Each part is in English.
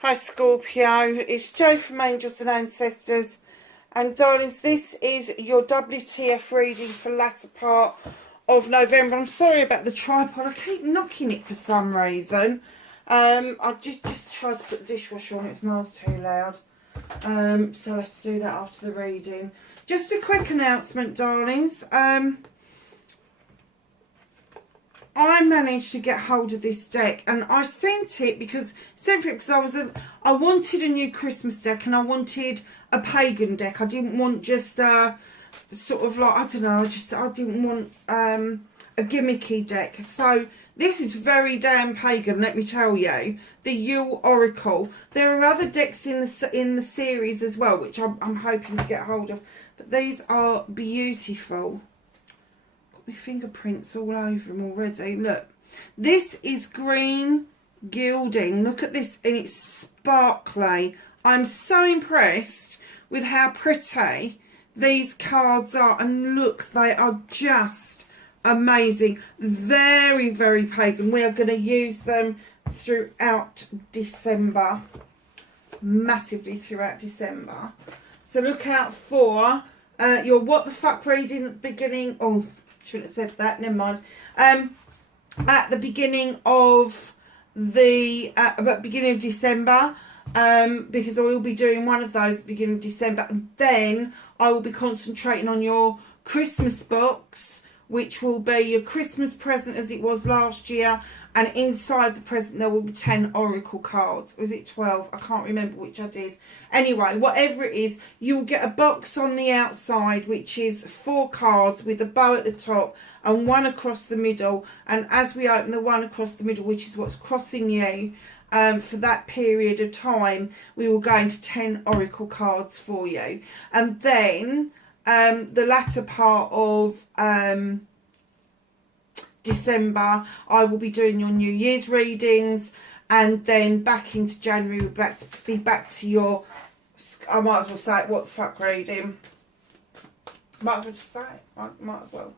Hi Scorpio, it's Jo from Angels and Ancestors, and darlings, this is your WTF reading for latter part of November. I'm sorry about the tripod, I keep knocking it for some reason. I just tried to put the dishwasher on, it was miles too loud. So I'll have to do that after the reading. Just a quick announcement, darlings. I managed to get hold of this deck, and I sent it because I wanted a new Christmas deck, and I wanted a pagan deck. I didn't want just a sort of like, I don't know, I didn't want a gimmicky deck. So this is very damn pagan, let me tell you. The Yule Oracle. There are other decks in the series as well, which I'm hoping to get hold of, but these are beautiful. My fingerprints all over them already. Look, this is green gilding. Look at this, and it's sparkly. I'm so impressed with how pretty these cards are, and look, they are just amazing. Very, very pagan. We are going to use them throughout December, massively throughout December. So look out for your what the fuck reading at the beginning. Oh, shouldn't have said that, never mind. At the beginning of December, because I will be doing one of those at the beginning of December, and then I will be concentrating on your Christmas box, which will be your Christmas present as it was last year, and inside the present there will be 10 oracle cards. Was it 12? I can't remember which I did. Anyway, whatever it is, you'll get a box on the outside which is 4 cards with a bow at the top and one across the middle, and as we open the one across the middle, which is what's crossing you for that period of time, we will go into 10 oracle cards for you. And then the latter part of December, I will be doing your New Year's readings, and then back into January we'll be back to your, I might as well say it, what the fuck reading. Might as well just say it. Might as well.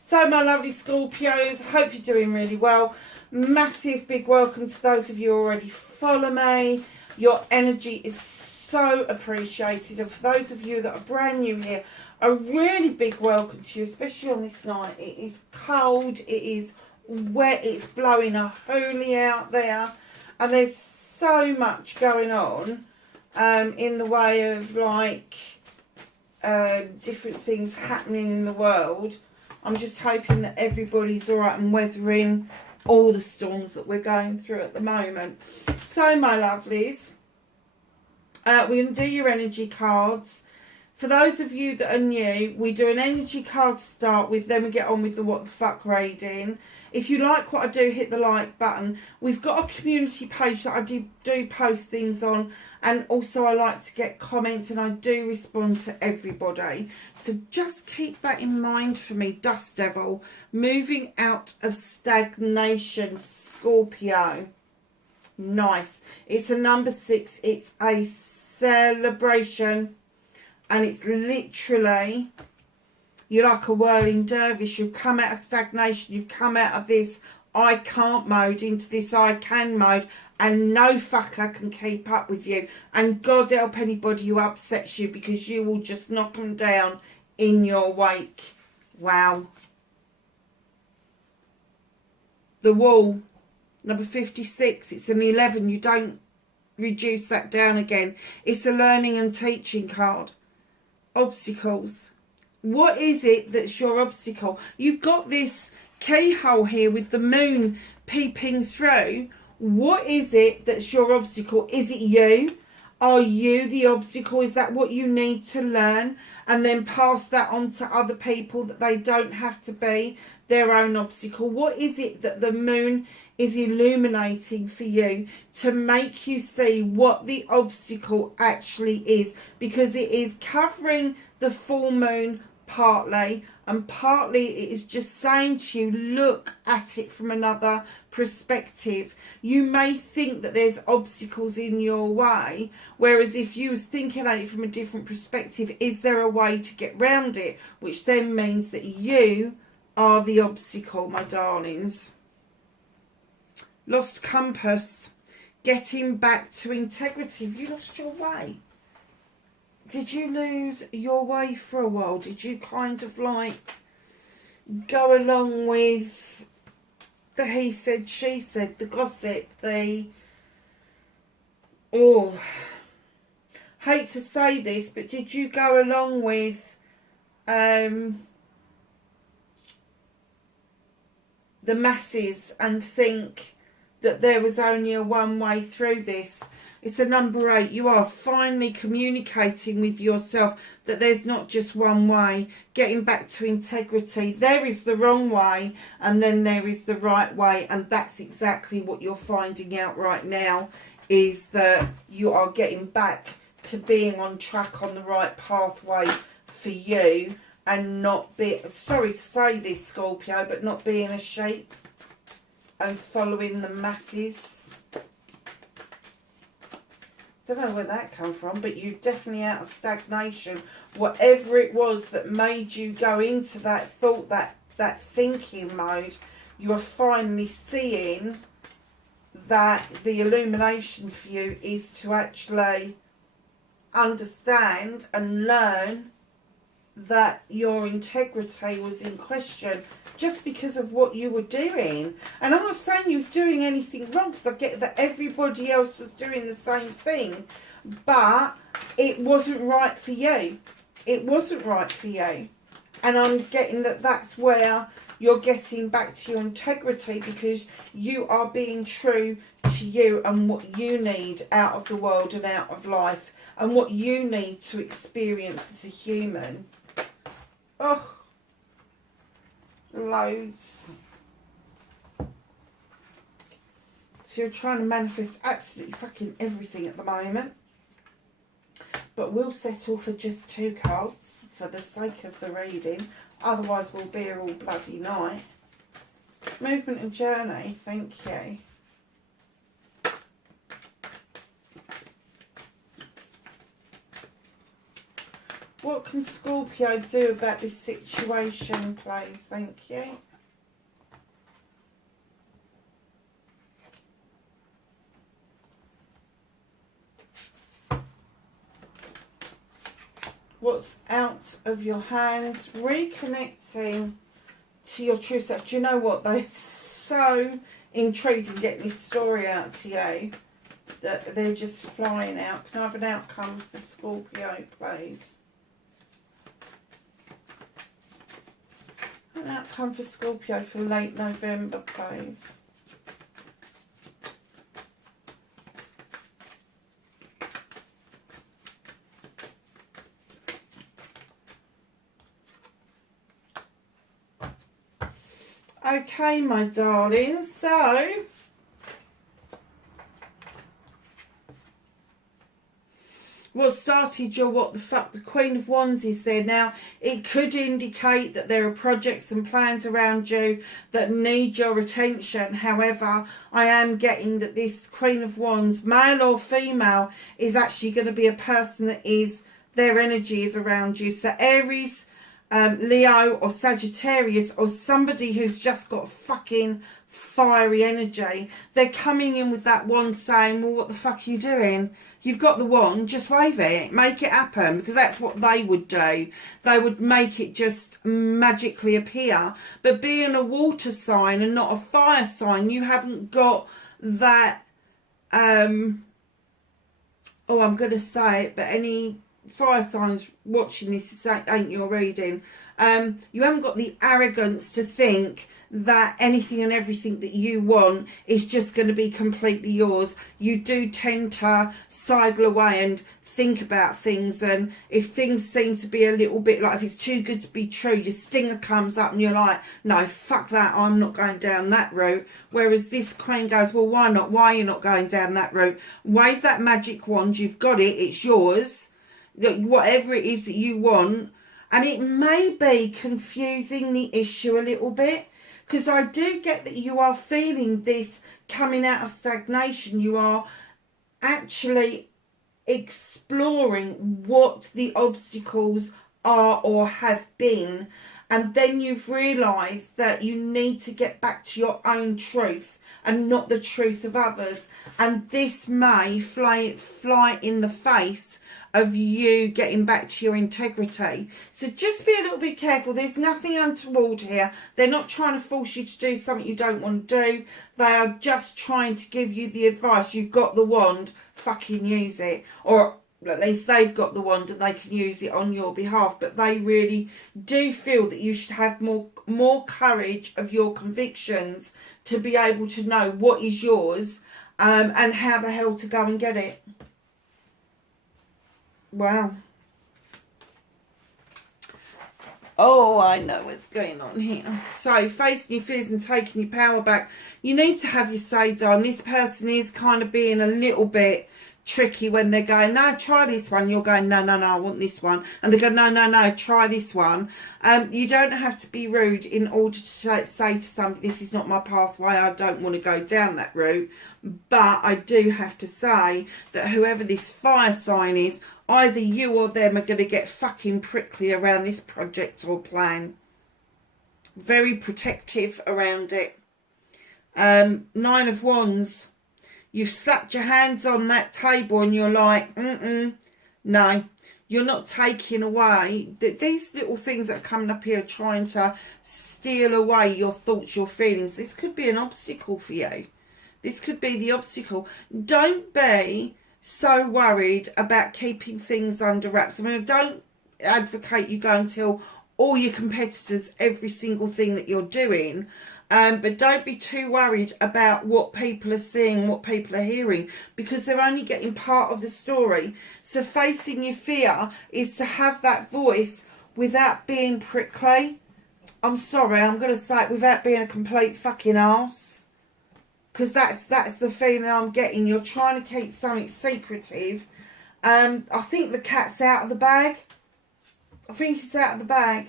So my lovely Scorpios, hope you're doing really well. Massive big welcome to those of you who already follow me. Your energy is so appreciated, and for those of you that are brand new here, a really big welcome to you, especially on this night. It is cold, it is wet, it's blowing a holy out there, and there's so much going on in the way of like different things happening in the world. I'm just hoping that everybody's alright and weathering all the storms that we're going through at the moment. So my lovelies, we're going to do your energy cards. For those of you that are new, we do an energy card to start with, then we get on with the what the fuck reading. If you like what I do, hit the like button. We've got a community page that I do post things on, and also I like to get comments, and I do respond to everybody. So just keep that in mind for me, Dust Devil. Moving out of stagnation, Scorpio. Nice. It's a number 6. It's a celebration. And it's literally, you're like a whirling dervish. You've come out of stagnation. You've come out of this I can't mode into this I can mode. And no fucker can keep up with you. And God help anybody who upsets you, because you will just knock them down in your wake. Wow. The Wall, number 56. It's an 11. You don't reduce that down again. It's a learning and teaching card. Obstacles. What is it that's your obstacle? You've got this keyhole here with the moon peeping through. What is it that's your obstacle? Is it you? Are you the obstacle? Is that what you need to learn, and then pass that on to other people, that they don't have to be their own obstacle? What is it that the moon is illuminating for you to make you see what the obstacle actually is? Because it is covering the full moon partly, and partly it is just saying to you, look at it from another perspective. You may think that there's obstacles in your way, whereas if you was thinking at it from a different perspective, is there a way to get round it? Which then means that you are the obstacle, my darlings. Lost compass. getting back to integrity. Have you lost your way? Did you lose your way for a while? Did you kind of like go along with the he said, she said, the gossip, the... Oh, hate to say this, but did you go along with the masses and think that there was only a one way through this? It's a number 8. You are finally communicating with yourself that there's not just one way. Getting back to integrity. There is the wrong way and then there is the right way. And that's exactly what you're finding out right now, is that you are getting back to being on track, on the right pathway for you, and not be, sorry to say this, Scorpio, but not being a sheep and following the masses. Don't know where that come from, but you're definitely out of stagnation. Whatever it was that made you go into that thought, that thinking mode, you are finally seeing that the illumination for you is to actually understand and learn that your integrity was in question just because of what you were doing. And I'm not saying you was doing anything wrong, because I get that everybody else was doing the same thing, but it wasn't right for you. It wasn't right for you. And I'm getting that that's where you're getting back to your integrity, because you are being true to you and what you need out of the world and out of life, and what you need to experience as a human. Oh, loads. So you're trying to manifest absolutely fucking everything at the moment. But we'll settle for just 2 cards for the sake of the reading. Otherwise we'll be here all bloody night. Movement and journey, thank you. What can Scorpio do about this situation, please? Thank you. What's out of your hands? Reconnecting to your true self. Do you know what? They're so intrigued in getting this story out to you that they're just flying out. Can I have an outcome for Scorpio, please? An outcome for Scorpio for late November, please. Okay, my darlings, so what started your what the fuck, the Queen of Wands is there now. It could indicate that there are projects and plans around you that need your attention. However, I am getting that this Queen of Wands, male or female, is actually going to be a person that is, their energy is around you. So Aries, Leo or Sagittarius, or somebody who's just got fucking fiery energy. They're coming in with that wand saying, well, what the fuck are you doing? You've got the wand, just wave it, make it happen, because that's what they would do. They would make it just magically appear. But being a water sign and not a fire sign, you haven't got that, oh, I'm going to say it, but any fire signs watching this ain't your reading. You haven't got the arrogance to think that anything and everything that you want is just going to be completely yours. You do tend to sidle away and think about things, and if things seem to be a little bit like, if it's too good to be true, your stinger comes up and you're like, no, fuck that, I'm not going down that route. Whereas this Queen goes, well, why not? Why are you not going down that route? Wave that magic wand, you've got it, it's yours. Whatever it is that you want. And it may be confusing the issue a little bit, because I do get that you are feeling this coming out of stagnation. You are actually exploring what the obstacles are or have been, and then you've realised that you need to get back to your own truth and not the truth of others. And this may fly in the face of you getting back to your integrity. So just be a little bit careful. There's nothing untoward here. They're not trying to force you to do something you don't want to do. They are just trying to give you the advice. You've got the wand, fucking use it. Or at least they've got the wand and they can use it on your behalf. But they really do feel that you should have more courage of your convictions to be able to know what is yours, and how the hell to go and get it. Wow. Oh, I know what's going on here. So, facing your fears and taking your power back. You need to have your say done. This person is kind of being a little bit tricky when they're going, no, try this one. You're going, no, I want this one. And they go, no, try this one. You don't have to be rude in order to say to somebody, this is not my pathway. I don't want to go down that route. But I do have to say that whoever this fire sign is, either you or them are going to get fucking prickly around this project or plan. Very protective around it. 9 of Wands. You've slapped your hands on that table and you're like, no, you're not taking away. These little things that are coming up here are trying to steal away your thoughts, your feelings. This could be an obstacle for you. This could be the obstacle. Don't be so worried about keeping things under wraps. I mean, I don't advocate you go and tell all your competitors every single thing that you're doing. But don't be too worried about what people are seeing, what people are hearing, because they're only getting part of the story. So facing your fear is to have that voice without being prickly. I'm sorry, I'm going to say it, without being a complete fucking arse. Because that's the feeling I'm getting. You're trying to keep something secretive. I think the cat's out of the bag. I think it's out of the bag.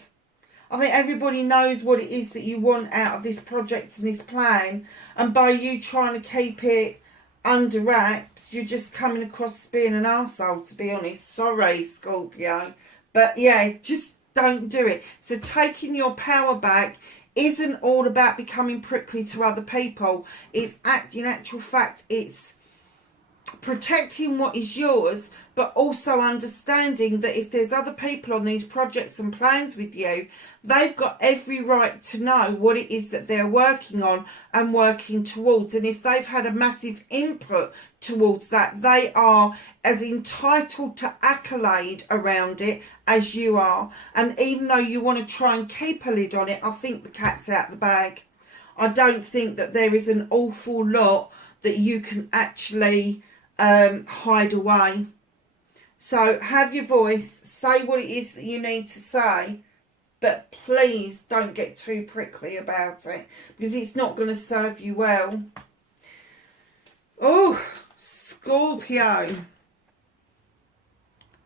I think everybody knows what it is that you want out of this project and this plan. And by you trying to keep it under wraps, you're just coming across as being an arsehole, to be honest. Sorry, Scorpio. But yeah, just don't do it. So taking your power back isn't all about becoming prickly to other people. It's in actual fact, it's protecting what is yours, but also understanding that if there's other people on these projects and plans with you, they've got every right to know what it is that they're working on and working towards. And if they've had a massive input towards that, they are as entitled to accolade around it as you are. And even though you want to try and keep a lid on it, I think the cat's out of the bag. I don't think that there is an awful lot that you can actually hide away. So have your voice, say what it is that you need to say, but please don't get too prickly about it, because it's not going to serve you well. Oh, Scorpio.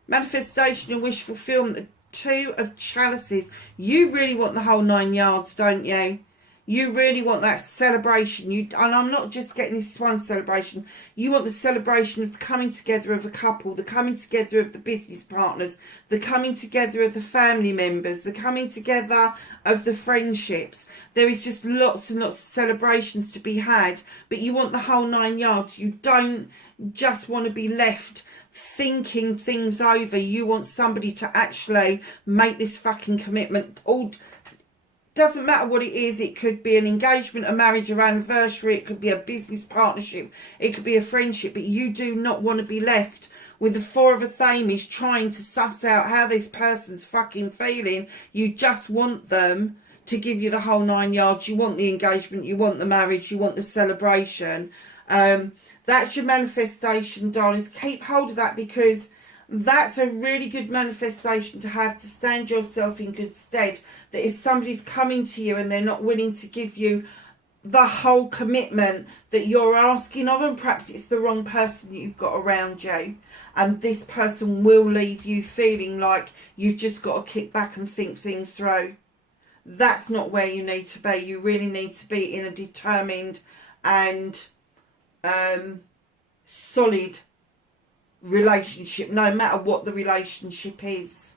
Manifestation and wish fulfillment, the 2 of chalices. You really want the whole 9 yards, don't you? You really want that celebration. And I'm not just getting this one celebration. You want the celebration of the coming together of a couple, the coming together of the business partners, the coming together of the family members, the coming together of the friendships. There is just lots and lots of celebrations to be had. But you want the whole 9 yards. You don't just want to be left thinking things over. You want somebody to actually make this fucking commitment. Doesn't matter what it is. It could be an engagement, a marriage, or anniversary. It could be a business partnership. It could be a friendship. But you do not want to be left with the 4 of Athames trying to suss out how this person's fucking feeling. You just want them to give you the whole 9 yards. You want the engagement. You want the marriage. You want the celebration. That's your manifestation, darlings. Keep hold of that, because that's a really good manifestation to have, to stand yourself in good stead. That if somebody's coming to you and they're not willing to give you the whole commitment that you're asking of them, perhaps it's the wrong person that you've got around you, and this person will leave you feeling like you've just got to kick back and think things through. That's not where you need to be. You really need to be in a determined and solid relationship, no matter what the relationship is.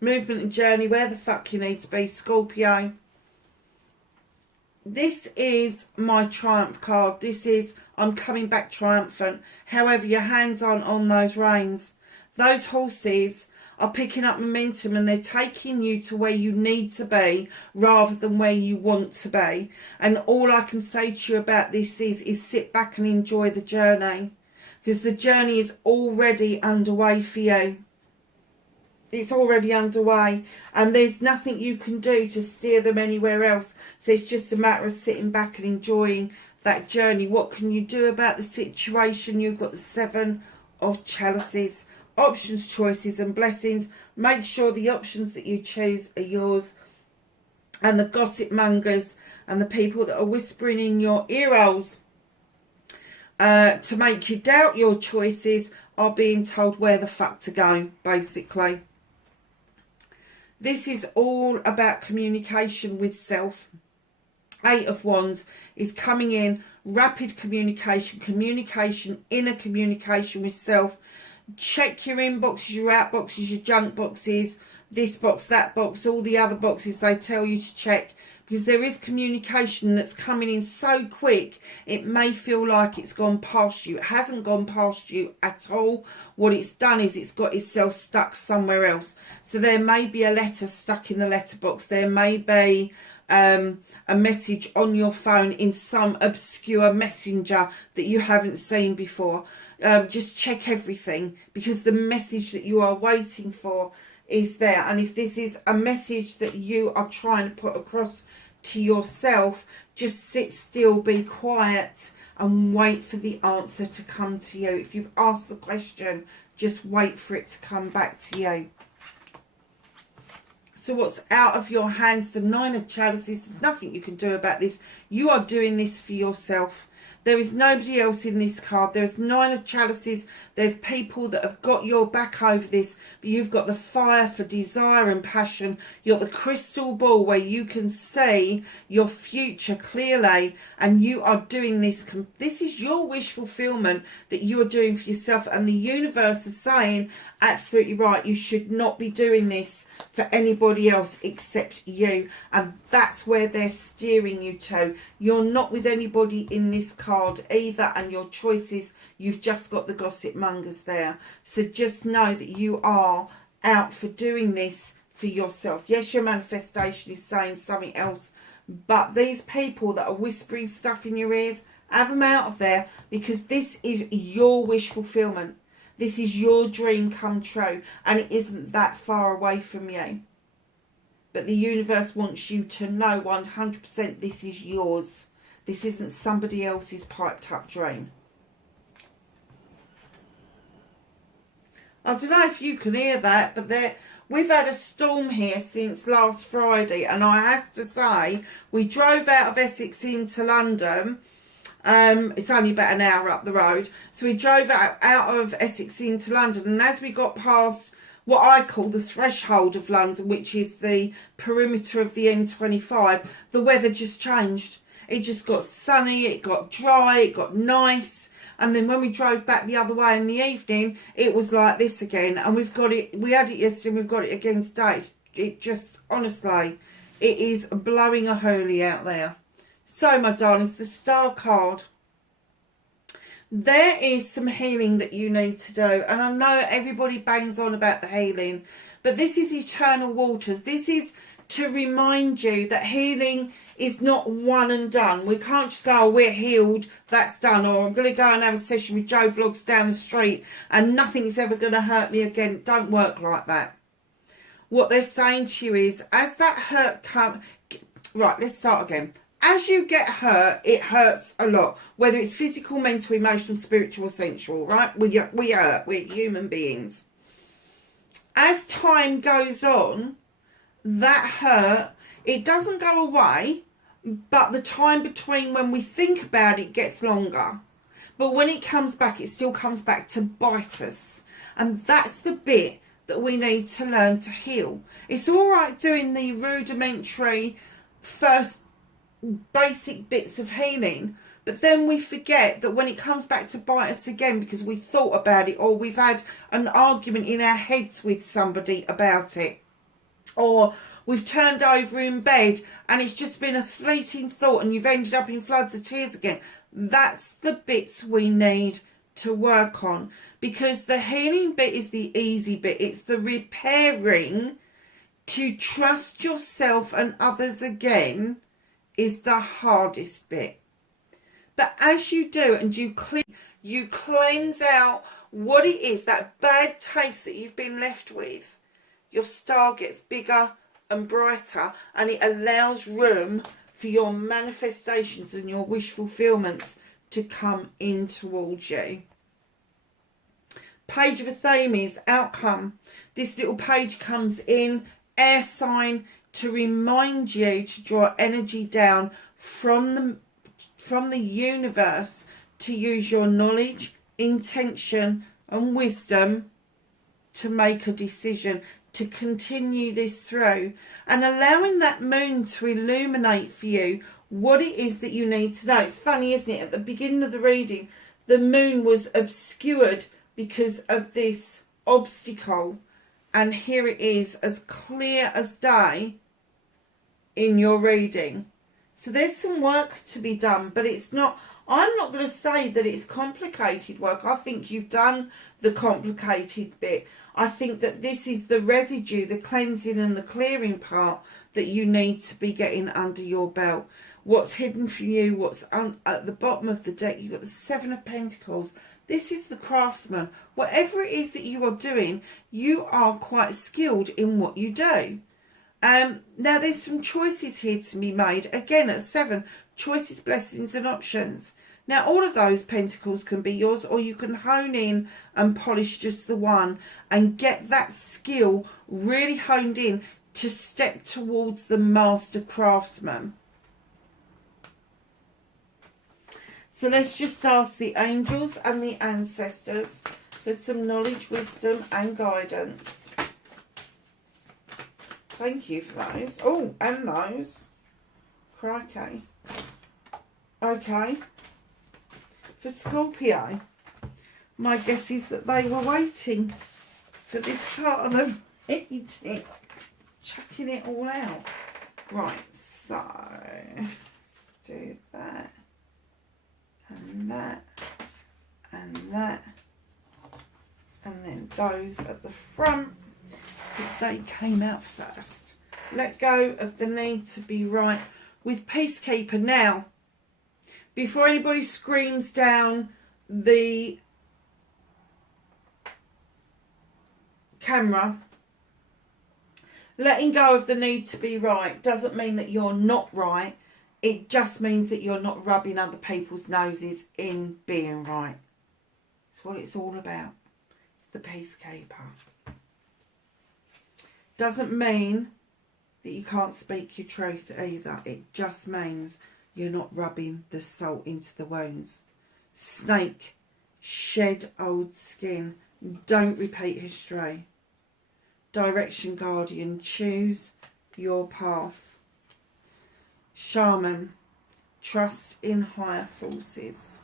movement and journey, where the fuck you need to be, Scorpio. This is my triumph card. This is, I'm coming back triumphant. However, your hands aren't on those reins. Those horses are picking up momentum and they're taking you to where you need to be rather than where you want to be. And all I can say to you about this is sit back and enjoy the journey, because the journey is already underway for you. It's already underway and there's nothing you can do to steer them anywhere else. So it's just a matter of sitting back and enjoying that journey. What can you do about the situation? You've got the 7 of Chalices. Options, choices and blessings. Make sure the options that you choose are yours. And the gossip mongers and the people that are whispering in your ear holes to make you doubt your choices are being told where the fuck to go, basically. This is all about communication with self. 8 of Wands is coming in. Rapid communication, inner communication with self. Check your inboxes, your outboxes, your junk boxes, this box, that box, all the other boxes they tell you to check, because there is communication that's coming in so quick it may feel like it's gone past you. It hasn't gone past you at all. What it's done is it's got itself stuck somewhere else. So there may be a letter stuck in the letterbox. There may be a message on your phone in some obscure messenger that you haven't seen before. Just check everything, because the message that you are waiting for is there. And if this is a message that you are trying to put across to yourself, just sit still, be quiet and wait for the answer to come to you. If you've asked the question, just wait for it to come back to you. So what's out of your hands? The 9 of Chalices. There's nothing you can do about this. You are doing this for yourself. There is nobody else in this card. There's 9 of Chalices. There's people that have got your back over this. But you've got the fire for desire and passion. You've got the crystal ball where you can see your future clearly. And you are doing this. This is your wish fulfillment that you are doing for yourself. And the universe is saying, absolutely right, you should not be doing this for anybody else except you. And that's where they're steering you to. You're not with anybody in this card either, and your choices, you've just got the gossip mongers there. So just know that you are out for doing this for yourself. Yes, your manifestation is saying something else, but these people that are whispering stuff in your ears, have them out of there, because this is your wish fulfillment. This is your dream come true, and it isn't that far away from you. But the universe wants you to know 100% this is yours. This isn't somebody else's piped up dream. I don't know if you can hear that, but we've had a storm here since last Friday, and I have to say, we drove out of Essex into London. It's only about an hour up the road, so we drove out of Essex into London, and as we got past what I call the threshold of London, which is the perimeter of the M25, the weather just changed. It just got sunny, it got dry, it got nice, and then when we drove back the other way in the evening, it was like this again. And we had it yesterday and we've got it again today. It just, honestly, it is blowing a holy out there. So, my darlings, the Star card. There is some healing that you need to do. And I know everybody bangs on about the healing, but this is eternal waters. This is to remind you that healing is not one and done. We can't just go, oh, we're healed, that's done. Or I'm going to go and have a session with Joe Bloggs down the street and nothing's ever going to hurt me again. It don't work like that. What they're saying to you is, as that hurt comes... Right, let's start again. As you get hurt, it hurts a lot. Whether it's physical, mental, emotional, spiritual, or sensual, right? We hurt. We're human beings. As time goes on, that hurt, it doesn't go away, but the time between when we think about it gets longer. But when it comes back, it still comes back to bite us. And that's the bit that we need to learn to heal. It's all right doing the rudimentary first basic bits of healing, but then we forget that when it comes back to bite us again because we thought about it or we've had an argument in our heads with somebody about it, or we've turned over in bed and it's just been a fleeting thought and you've ended up in floods of tears again. That's the bits we need to work on, because the healing bit is the easy bit. It's the repairing to trust yourself and others again is the hardest bit. But as you do and you cleanse out what it is, that bad taste that you've been left with, your star gets bigger and brighter, and it allows room for your manifestations and your wish fulfillments to come in towards you. Page of Athames, outcome. This little page comes in, air sign, to remind you to draw energy down from the universe to use your knowledge, intention and wisdom to make a decision, to continue this through, and allowing that moon to illuminate for you what it is that you need to know. It's funny, isn't it? At the beginning of the reading, the moon was obscured because of this obstacle, and here it is as clear as day in your reading. So there's some work to be done, but it's not, I'm not going to say that it's complicated work. I think you've done the complicated bit. I think that this is the residue, the cleansing and the clearing part that you need to be getting under your belt. What's hidden from you, what's at the bottom of the deck, you've got the Seven of Pentacles. This is the craftsman. Whatever it is that you are doing, you are quite skilled in what you do. Now there's some choices here to be made. Again, at 7, choices, blessings and options. Now all of those pentacles can be yours, or you can hone in and polish just the one and get that skill really honed in to step towards the master craftsman. So let's just ask the angels and the ancestors for some knowledge, wisdom and guidance. Thank you for those. Oh, and those. Crikey. Okay. For Scorpio, my guess is that they were waiting for this part of the reading. Chucking it all out. Right, so let's do that. And that. And that. And then those at the front, because they came out first. Let go of the need to be right with Peacekeeper. Now, before anybody screams down the camera, letting go of the need to be right doesn't mean that you're not right. It just means that you're not rubbing other people's noses in being right. That's what it's all about. It's the Peacekeeper. Doesn't mean that you can't speak your truth either. It just means you're not rubbing the salt into the wounds. Snake, shed old skin. Don't repeat history. Direction Guardian, choose your path. Shaman, trust in higher forces.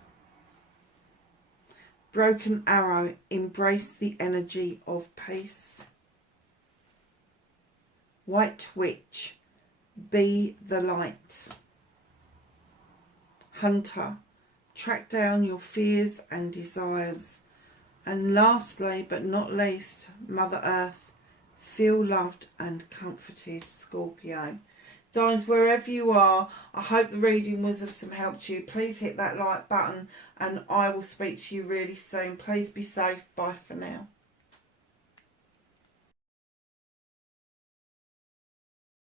Broken Arrow, embrace the energy of peace. White Witch, be the light. Hunter, track down your fears and desires. And lastly, but not least, Mother Earth, feel loved and comforted, Scorpio. Darlings, wherever you are, I hope the reading was of some help to you. Please hit that like button and I will speak to you really soon. Please be safe. Bye for now.